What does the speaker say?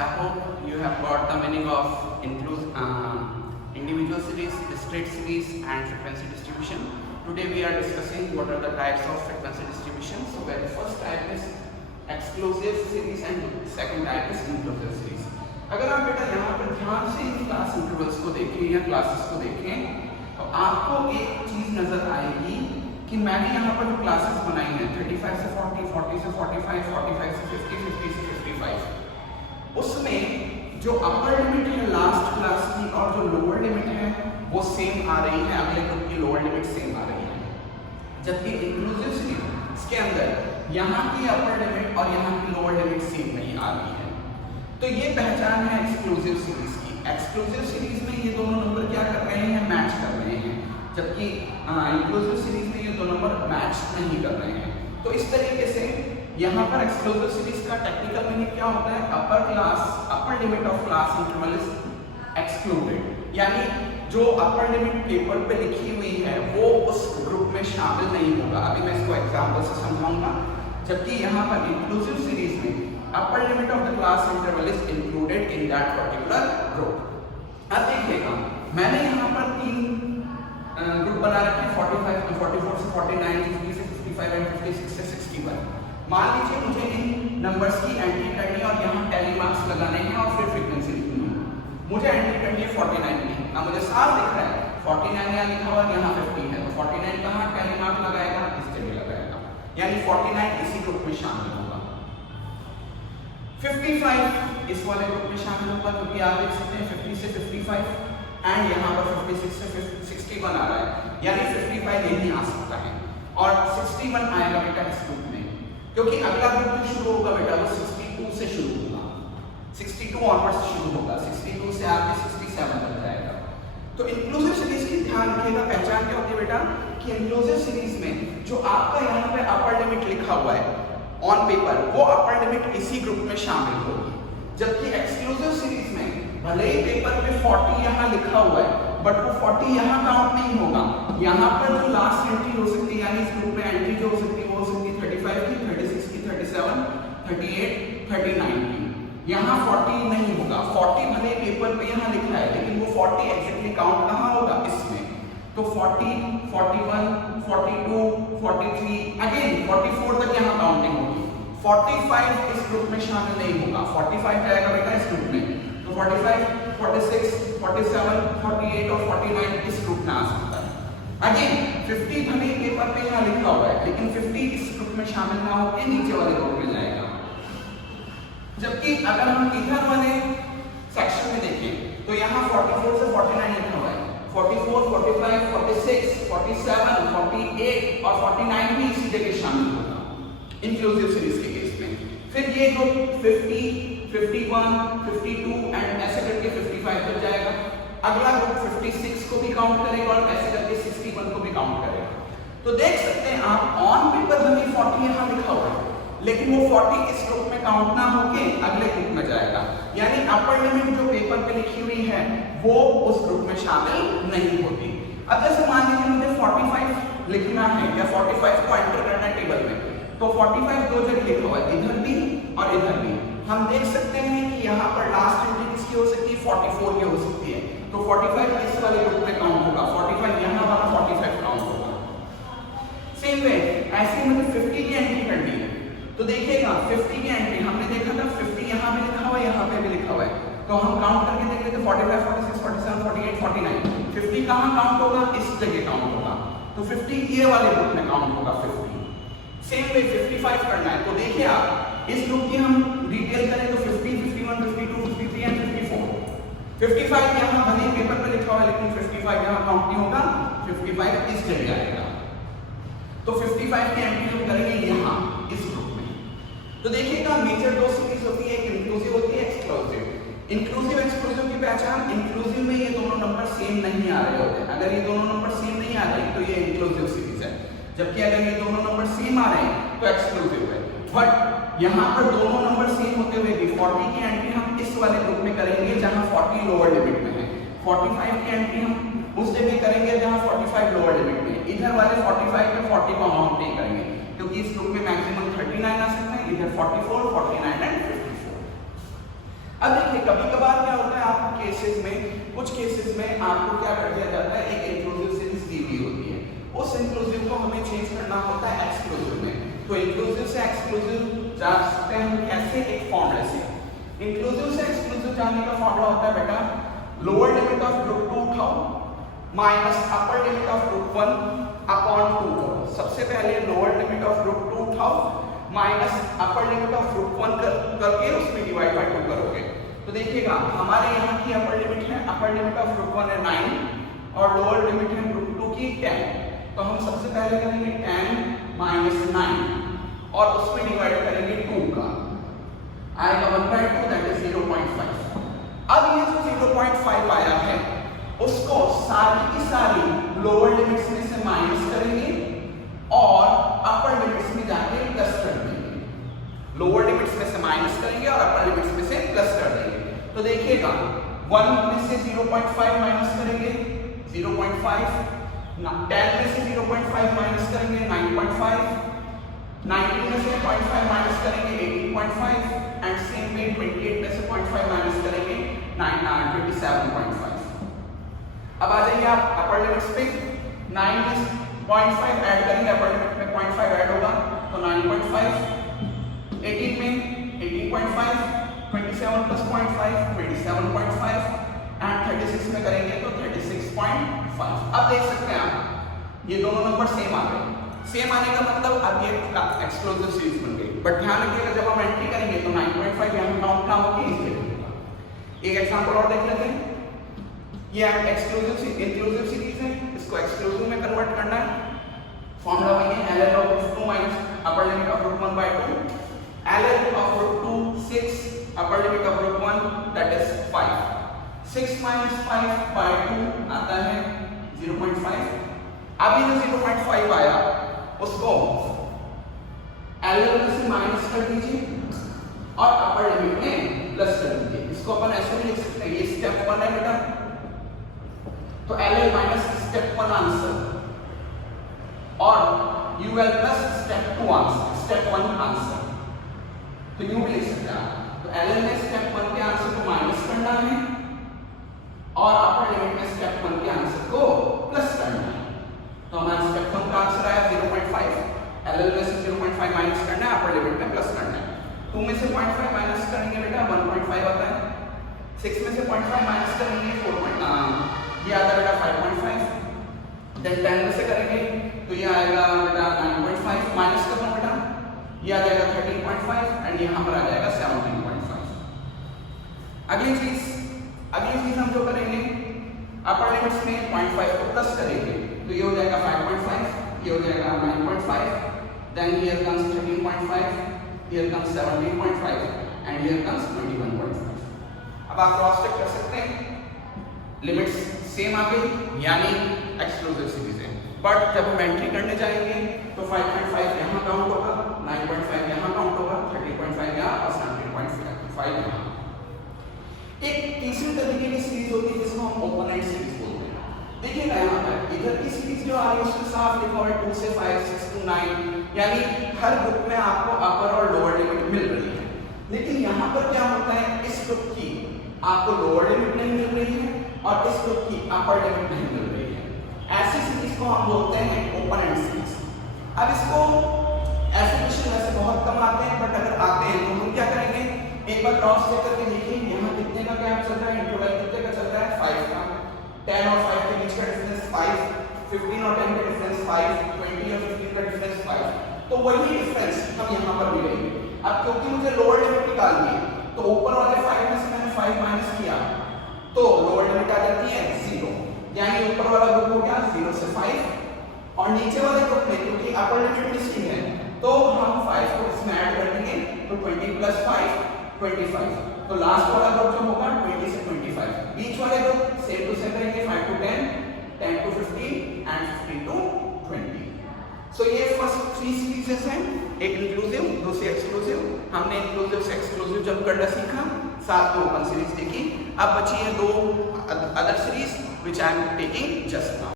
I hope you have got the meaning of individual series, discrete series and frequency distribution. Today we are discussing what are the types of frequency distribution. So where the first type is exclusive series and second type is inclusive series. अगर आप बेटा यहाँ पर ध्यान से in class intervals को देखें या क्लासेस को देखें तो आपको एक चीज नजर आएगी कि मैंने यहाँ पर जो क्लासेस बनाई हैं 35 से 40, 40 से 45, 45 से 50, 50 से 55, उसमें जो अपर लिमिट है लास्ट क्लास की और जो लोअर लिमिट है वो सेम आ रही है, अगले ग्रुप की लोअर लिमिट सेम आ रही है। जबकि इंक्लूसिव सीरीज के अंदर यहाँ की अपर लिमिट और यहाँ की लोअर लिमिट सेम नहीं आ रही है। तो ये पहचान है एक्सक्लूसिव सीरीज की। एक्सक्लूसिव सीरीज में ये दोनों नंबर क्या कर रहे हैं, मैच कर रहे हैं, जबकि इंक्लूसिव सीरीज में ये दो नंबर मैच नहीं कर रहे हैं। तो इस तरीके से यहाँ पर एक्सक्लूसिव सीरीज का टेक्निकल मीनिंग क्या होता है, अपर limit of class interval is excluded, यानी जो अपर लिमिट पेपर पे लिखी हुई है वो उस ग्रुप में शामिल नहीं होगा। अभी मैं इसको एग्जांपल से समझाऊंगा। जबकि यहाँ पर इंक्लूसिव सीरीज में अपर limit of the class interval is included in that particular group. अब देखिएगा मैंने यहाँ पर तीन ग्रुप बना रखे हैं, 45 से 44 से 49, 50 से 55 एंड 56 से 61। मान लीजिए मुझे इन नंबर्स की एंट्री करनी है और यहाँ टैली मार्क्स लगाने हैं और फिर फ्रीक्वेंसी लिखनी है। मुझे एंट्री करनी है 49 की। अब मुझे साफ दिख रहा है 49 यहाँ लिखा हुआ, यहाँ 50 है, तो 49 कहाँ टैली मार्क लगाएगा, इस जगह लगाएगा, यानी 49 इसी ग्रुप में शामिल होगा। 55 इस वाले ग्रुप में शामिल होगा, क्योंकि आप देख सकते हैं 50 से 55 एंड यहाँ पर 56 से 61 आ रहा है, यानी 55 यहीं आ सकता है और 61 आएगा बेटा इस ग्रुप में, क्योंकि अगला ग्रुप जो शुरू होगा बेटा वो 62 से शुरू होगा, 62 ऑनवर्ड से शुरू होगा, 62 से आगे 67 तक जाएगा। तो इंक्लूसिव सीरीज की ध्यान रखिएगा, पहचान क्या होती है बेटा कि इंक्लूसिव सीरीज में जो आपका यहाँ पे अपर लिमिट लिखा हुआ है ऑन पेपर वो अपर लिमिट इसी ग्रुप में शामिल होगी। जबकि एक्सक्लूसिव सीरीज में भले ही पेपर पे 40 यहाँ लिखा हुआ है बट वो 40 यहाँ काउंट नहीं होगा। यहाँ पर जो लास्ट एंट्री हो सकती है, यानी इस ग्रुप में एंट्री जो हो सकती है वो हो सकती है 35 की, 36 की, 37, 38, 39 की। यहाँ 40 नहीं होगा। 40 भले पेपर पे यहाँ लिखा है लेकिन वो 40 एग्जैक्टली काउंट कहाँ होगा, इसमें। तो 40, 41, 42, 43, अगेन 44 तक यहाँ काउंटिंग होगी। 45 इस ग्रुप में शामिल नहीं होगा, 45 जाएगा बेटा इस ग्रुप में। तो 45, 46, 47, 48 और 49 इस ग्रुप में आ सकता है। अगेन 50 भले पेपर पे यहाँ लिखा हुआ है लेकिन 50 इस ग्रुप में शामिल ना होकर नीचे वाले ग्रुप में जाएगा। जबकि अगर हम इधर वाले सेक्शन में देखें तो यहाँ 44 से 49 लिखा हुआ है, 44, 45, 46, 47, 48 और 49 भी इसी जगह शामिल होगा इंक्लूसिव सीरीज के केस में। फिर ये जो 50, 51, 52 एंड ऐसे करके 55 तक जाएगा। अगला ग्रुप 56 को भी काउंट करेगा और ऐसे करके 61 को भी काउंट करेगा। तो देख सकते हैं आप ऑन पेपर भले 40 यहाँ लिखा हुआ है लेकिन वो 40 इस ग्रुप में काउंट ना होके अगले ग्रुप में जाएगा, यानी अपर लिमिट जो पेपर पे लिखी हुई है वो उस ग्रुप में शामिल नहीं होती। अब जैसे मान लीजिए मुझे 45 लिखना है या 45 को एंटर करना है टेबल में, तो 45 दो जगह लिखा हुआ है, इधर भी और इधर भी। हम देख सकते हैं कि यहाँ पर लास्ट एंट्री किसकी हो सकती है, 44 की हो सकती है। तो 45 इस वाले ग्रुप में काउंट होगा, 45 यहाँ वाला 45 काउंट होगा। सेम वे ऐसे मुझे 50 की एंट्री करनी है, तो देखिएगा 50 की एंट्री हमने देखा था 50 यहाँ पे लिखा हुआ है, यहाँ पे भी लिखा हुआ है, तो हम काउंट करके देख लेते 45, 46, 47, 48, 49। 50 कहाँ काउंट होगा, इस जगह काउंट होगा, तो 50 ये वाले ग्रुप में काउंट होगा 50। सेम वे 55 करना है, तो देखिए आप इस ग्रुप की हम डिटेल करें तो 50, 51, 52, 53 एंड 54। 55 यहाँ भले पेपर पे लिखा हुआ है लेकिन 55 यहाँ काउंट नहीं होगा, 55 इस जगह आएगा। तो 55 की एंट्री हम करेंगे यहाँ इस ग्रुप में। तो देखिएगा मेजर दो सीरीज होती है, एक इंक्लूसिव होती है एक्सक्लूसिव। इंक्लूसिव एक्सक्लूसिव की पहचान, इंक्लूसिव में ये दोनों नंबर सेम नहीं आ रहे होते। अगर ये दोनों नंबर सेम नहीं आ रहे तो ये इंक्लूसिव सीरीज है, जबकि अगर ये दोनों नंबर सेम आ रहे हैं तो एक्सक्लूसिव है। बट यहाँ पर दोनों नंबर सेम होते हुए भी 40 की एंट्री हम इस वाले ग्रुप में करेंगे जहाँ 40 लोअर लिमिट में है, 45 की एंट्री हम उस जगह करेंगे जहाँ 45 लोअर लिमिट में। इधर वाले 45 में 40 को काउंट नहीं करेंगे क्योंकि इस ग्रुप में मैक्सिमम 39 आ सकते हैं, इधर 44, 49 एंड 54। अब देखिए कभी कभार क्या होता है आपको केसेस में, कुछ केसेस में आपको क्या कर दिया जाता है, एक इंक्लूसिव सीरीज दी हुई होती है, उस इंक्लूसिव को हमें चेंज करना होता है एक्सक्लूसिव में। तो इंक्लूसिव से एक्सक्लूसिव जा सकते हैं हम कैसे, एक फॉर्मूले से। इंक्लूसिव से एक्सक्लूसिव जाने का फॉर्मूला होता है बेटा, लोअर लिमिट ऑफ रूट 2 उठाओ minus upper limit of root 1 upon 2 करो। सबसे पहले लोअर लिमिट ऑफ रूट 2 उठाओ minus upper limit of root 1 करके उसमें डिवाइड बाय 2 करोगे। तो देखिएगा हमारे यहाँ की अपर लिमिट है, अपर लिमिट ऑफ रूट 1 है 9 और लोअर लिमिट है रूट 2 की 10। तो हम सबसे पहले करेंगे 10 माइनस 9 और उसमें डिवाइड करेंगे 2 का, आएगा 1/2 दैट इज 0.5। अब ये जो 0.5 आया है उसको सारी की सारी लोअर लिमिट्स में से माइनस करेंगे और अपर लिमिट्स में जाके प्लस कर देंगे। लोअर लिमिट्स में से माइनस करेंगे और अपर लिमिट्स में से प्लस कर देंगे। तो देखिएगा 1 में से 0.5 माइनस करेंगे 0.5, 10 में से 0.5 माइनस करेंगे 9.5, 19 में से 0.5 माइनस करेंगे 18.5 एंड सेम में 28 में से 0.5 माइनस करेंगे 27.5। अब आ जाइए आप अपर लिमिट्स पे, 9 में 0.5 ऐड करेंगे, अपर लिमिट में 0.5 ऐड होगा तो 9.5, 18 में 18.5, 27 प्लस 0.5 27.5 एंड 36 में करेंगे तो 36.5। अब देख सकते हैं आप ये दोनों नंबर सेम आ गए। सेम आने का मतलब अब ये एक्सक्लूसिव सीरीज बन गई। बट ध्यान रखिएगा जब हम एंट्री करेंगे तो 9.5 यहाँ काउंट ना होगी, इसलिए एक एग्जांपल और देख लेते हैं। ये एक्सक्लूसिव इंक्लूसिव सीरीज है, इसको एक्सक्लूसिव में कन्वर्ट करना है। फॉर्मूला वही है, LL of root 2 minus upper limit of root 1 by 2, LL of root 2 6, upper limit of root 1 that is 5, 6 minus 5 by 2 आता है 0.5। अब ये जो 0.5 आया उसको LL में से माइनस कर दीजिए और अपर लिमिट में प्लस कर दीजिए। इसको अपन ऐसे भी लिख सकते हैं, ये स्टेप 1 है बेटा, तो LL माइनस स्टेप 1 आंसर और UL plus step 2 answer, step 1 answer. तो यूं भी लिख सकते हैं आप। तो LL में स्टेप 1 के आंसर को माइनस करना है और अपर लिमिट में स्टेप 1 के आंसर को प्लस करना है। तो हमारा स्टेप 1 का आंसर आया 0.5, LL में से 0.5 माइनस करना है, अपर लिमिट में प्लस करना है। 2 में से 0.5 माइनस करेंगे बेटा 1.5 आता है, 6 में से 0.5 माइनस करेंगे 4 ये आता है बेटा 5.5, देन 10 में से करेंगे तो ये आएगा बेटा 9.5 माइनस कर दो बेटा, ये आ जाएगा 13.5 एंड यहाँ पर आ जाएगा 17.5। अगली चीज हम जो करेंगे अपर लिमिट्स में 0.5 को प्लस करेंगे तो ये हो जाएगा 5.5, ये हो जाएगा 9.5, then here comes 13.5, here comes 17.5 and here comes 21.5। अब आप क्रॉस चेक कर सकते हैं, लिमिट्स सेम आ गई यानी एक्सक्लूसिव सीरीज है। बट जब हम एंट्री करने जाएंगे तो 5.5 यहाँ काउंट होगा, 9.5 यहाँ काउंट होगा, 30.5 यहाँ और 17.5 यहाँ। एक तीसरी तरीके की सीरीज होती है जिसको हम ओपन-एंड सीरीज बोलते हैं। देखिएगा यहाँ पर इधर की सीरीज जो आ रही है उसमें साफ लिखा हुआ है 2 से 5, 6 to 9, यानी हर ग्रुप में आपको अपर और लोअर लिमिट मिल रही है। लेकिन यहाँ पर क्या होता है, इस ग्रुप की आपको लोअर लिमिट नहीं मिल रही है और इस ग्रुप की अपर लिमिट नहीं मिल रही है। ऐसी सीरीज को हम बोलते हैं ओपन एंड सीरीज। अब इसको ऐसे क्वेश्चन वैसे बहुत कम आते हैं, बट अगर आते हैं तो हम क्या करेंगे, एक बार क्रॉस चेक करके देखेंगे यहाँ कितने का गैप चल रहा है, इंटरवल कितने का चल रहा है, 5 का। 10 और 5 के बीच का डिफरेंस 5, 15 और 10 का डिफरेंस 5, 20 और 15 का डिफरेंस 5। तो वही डिफरेंस हम यहाँ पर मिलेंगे। अब क्योंकि मुझे लोअर लिमिट निकालनी है तो ऊपर वाले 5 में से मैंने 5 माइनस किया तो लोअर लिमिट आ जाती है 0, यानी ऊपर वाला ग्रुप हो गया 0 से 5 और नीचे वाले ग्रुप में क्योंकि अपर लिमिट मिसिंग है तो हम 5 को इसमें ऐड कर देंगे तो 20 प्लस 5 25। तो लास्ट वाला ग्रुप जो होगा 20 से 25, बीच वाले ग्रुप सेम टू सेम करेंगे 5 to 10, 10 to 15 एंड 15 to 20। सो ये फर्स्ट 3 सीरीजेस हैं, एक इंक्लूसिव, दूसरी एक्सक्लूसिव। हमने इंक्लूसिव से एक्सक्लूसिव जब करना सीखा, साथ में ओपन सीरीज देखी। अब बची है 2 other series which I am taking just now.